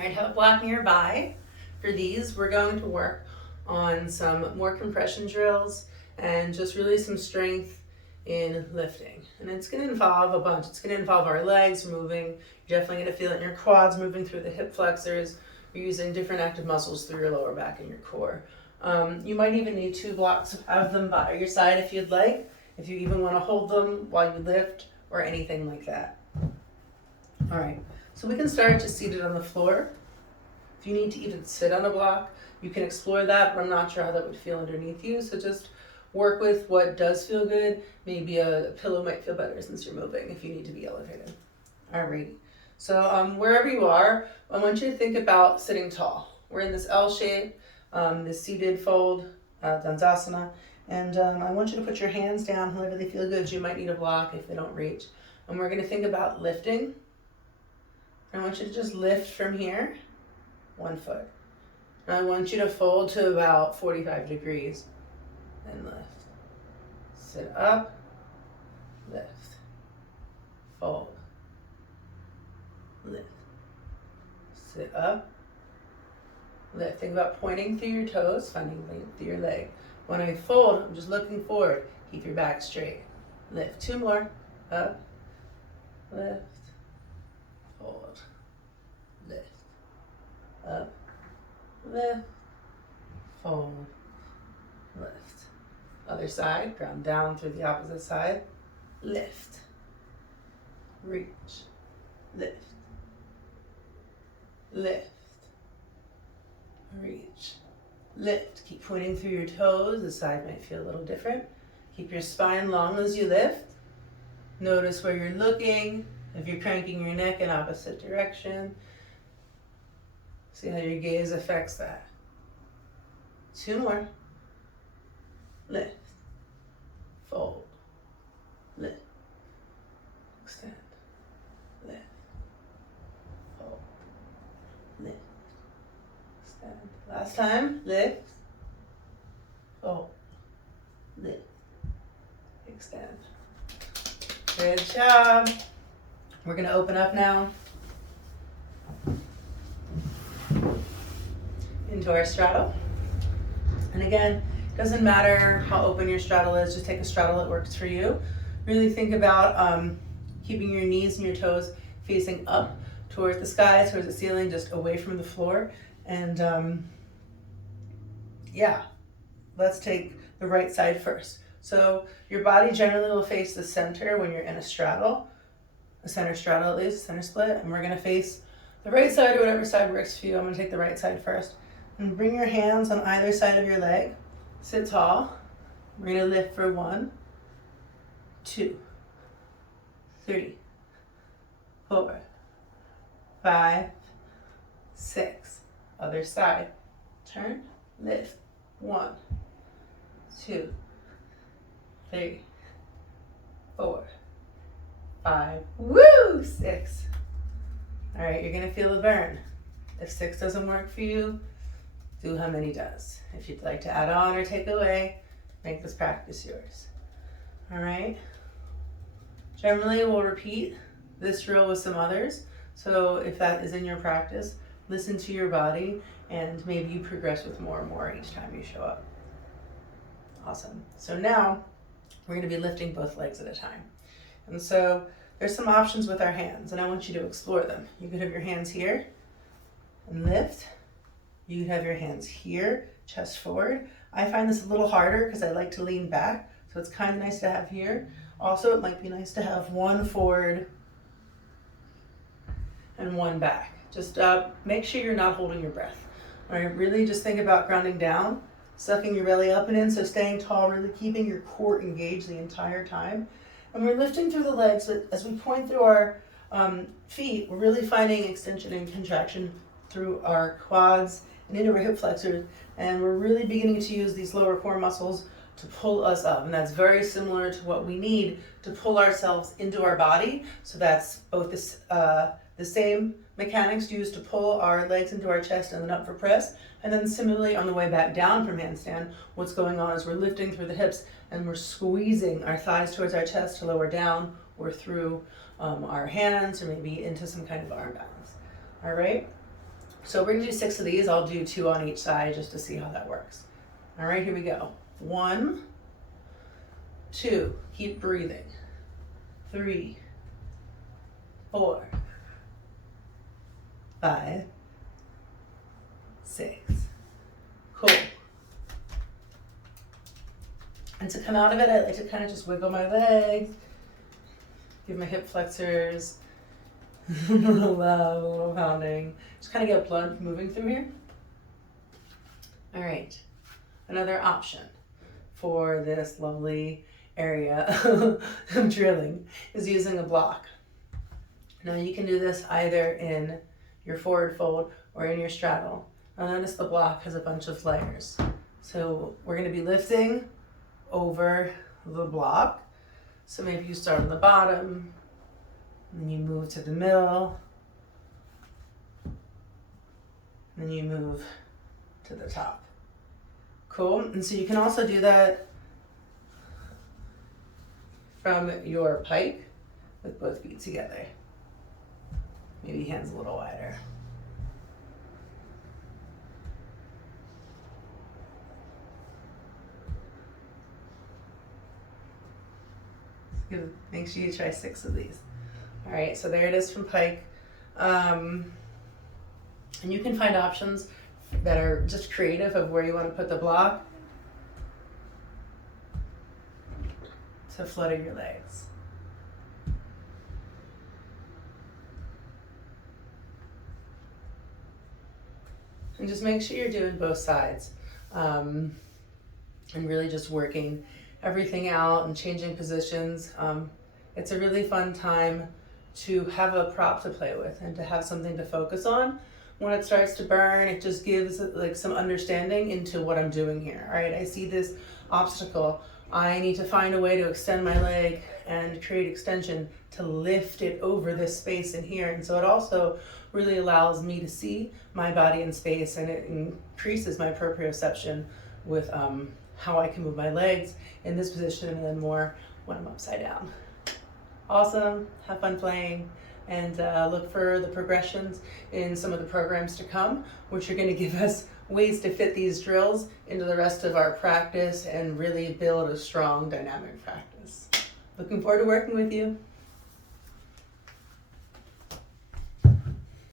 All right, have a block nearby. For these, we're going to work on some more compression drills and just really some strength in lifting. And it's going to involve a bunch. It's going to involve our legs moving. You're definitely going to feel it in your quads moving through the hip flexors. You're using different active muscles through your lower back and your core. You might even need 2 blocks of them by your side if you'd like, if you even want to hold them while you lift or anything like that. All right, so we can start just seated on the floor. If you need to even sit on a block, you can explore that, but I'm not sure how that would feel underneath you. So just work with what does feel good. Maybe a pillow might feel better since you're moving if you need to be elevated. Alrighty. So wherever you are, I want you to think about sitting tall. We're in this L shape, this seated fold, Dandasana. And I want you to put your hands down however they feel good. You might need a block if they don't reach. And we're going to think about lifting. I want you to just lift from here, 1 foot. And I want you to fold to about 45 degrees and lift. Sit up, lift, fold, lift. Sit up, lift. Think about pointing through your toes, finding length through your leg. When I fold, I'm just looking forward. Keep your back straight. Lift. 2 more. Up, lift, fold, lift, up, lift, fold, lift. Other side, ground down through the opposite side, lift, reach, lift, lift, reach, lift. Keep pointing through your toes. The side might feel a little different. Keep your spine long as you lift. Notice where you're looking, if you're cranking your neck in opposite direction. See how your gaze affects that. 2 more. Lift, fold, lift, extend, lift, fold, lift, extend. Last time, lift, fold, lift, extend. Good job. We're going to open up now into our straddle. And again, doesn't matter how open your straddle is, just take a straddle that works for you. Really think about keeping your knees and your toes facing up towards the sky, towards the ceiling, just away from the floor. And yeah, let's take the right side first. So your body generally will face the center when you're in a straddle, a center straddle at least, center split, and we're gonna face the right side or whatever side works for you. I'm gonna take the right side first. And bring your hands on either side of your leg. Sit tall. We're gonna lift for 1, 2, 3, 4, 5, 6. Other side. Turn, lift. 1, 2, 3, 4, 5. Woo! 6. All right, you're gonna feel a burn. If 6 doesn't work for you, do how many does. If you'd like to add on or take away, make this practice yours. All right. Generally, we'll repeat this drill with some others. So if that is in your practice, listen to your body and maybe you progress with more and more each time you show up. Awesome. So now we're going to be lifting both legs at a time. And so there's some options with our hands and I want you to explore them. You could have your hands here and lift. You have your hands here, chest forward. I find this a little harder because I like to lean back, so it's kind of nice to have here. Also, it might be nice to have 1 forward and 1 back. Just make sure you're not holding your breath. All right, really just think about grounding down, sucking your belly up and in, so staying tall, really keeping your core engaged the entire time. And we're lifting through the legs, but as we point through our feet, we're really finding extension and contraction through our quads and into our hip flexors, and we're really beginning to use these lower core muscles to pull us up, and that's very similar to what we need to pull ourselves into our body. So that's both the same mechanics used to pull our legs into our chest and then up for press, and then similarly on the way back down from handstand, what's going on is we're lifting through the hips and we're squeezing our thighs towards our chest to lower down or through our hands or maybe into some kind of arm balance. All right. So we're gonna do 6 of these. I'll do 2 on each side just to see how that works. All right, here we go. 1, 2, keep breathing. 3, 4, 5, 6. Cool. And to come out of it, I like to kind of just wiggle my legs, give my hip flexors a little love, a little pounding. Just kind of get blood moving through here. All right, another option for this lovely area of drilling is using a block. Now you can do this either in your forward fold or in your straddle. Now notice the block has a bunch of layers. So we're going to be lifting over the block. So maybe you start on the bottom, and then you move to the middle, and then you move to the top. Cool. And so you can also do that from your pike with both feet together. Maybe hands a little wider. Good. Make sure you try 6 of these. All right, so there it is from pike. And you can find options that are just creative of where you want to put the block to flutter your legs. And just make sure you're doing both sides, and really just working everything out and changing positions. It's a really fun time to have a prop to play with and to have something to focus on. When it starts to burn, it just gives like some understanding into what I'm doing here. All right, I see this obstacle. I need to find a way to extend my leg and create extension to lift it over this space in here. And so it also really allows me to see my body in space, and it increases my proprioception with how I can move my legs in this position and then more when I'm upside down. Awesome, have fun playing, and look for the progressions in some of the programs to come, which are gonna give us ways to fit these drills into the rest of our practice and really build a strong dynamic practice. Looking forward to working with you.